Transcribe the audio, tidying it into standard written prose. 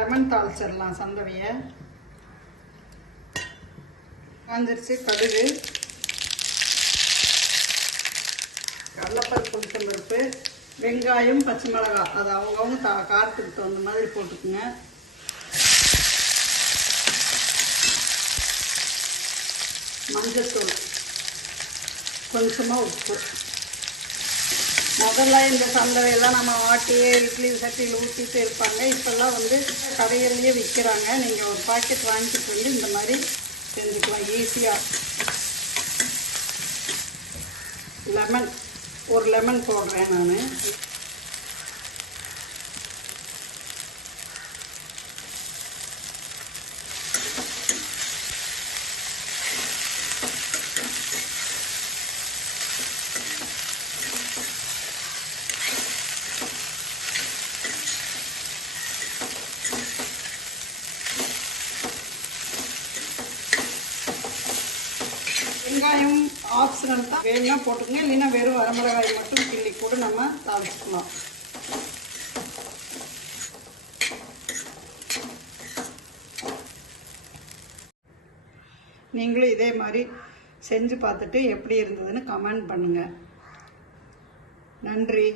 Lemon தாளிச்சிடலாம் சந்தவையை. காஞ்சிருச்சு. கடுகு, கடலைப்பருப்பு, உளுத்தம்பருப்பு, வெங்காயம், பச்சை மிளகாய் அது அவங்கவுங்க காரத்துக்கு தகுந்த மாதிரி போட்டுக்குங்க. மஞ்சத்தூள், கொஞ்சமாக உப்பு. முதல்ல இந்த சந்தவையெல்லாம் நம்ம ஆட்டியே இட்லி சட்டியில் ஊற்றிட்டு இருப்பாங்க. இப்போல்லாம் கடையிலேயே விற்கிறாங்க. நீங்கள் ஒரு பாக்கெட் வாங்கிட்டு இந்த மாதிரி செஞ்சுக்கலாம் ஈஸியாக. லெமன், ஒரு லெமன் போடுறேன் நான். வெங்காயம் ஆப்ஷனல் தான், வேணும்னா போட்டுக்கங்க, இல்லைன்னா வெறும் வரமிளகாய் மட்டும் கிள்ளி கூட நம்ம தாளிச்சுக்கலாம். நீங்களும் இதே மாதிரி செஞ்சு பார்த்துட்டு எப்படி இருந்ததுன்னு கமெண்ட் பண்ணுங்கள். நன்றி.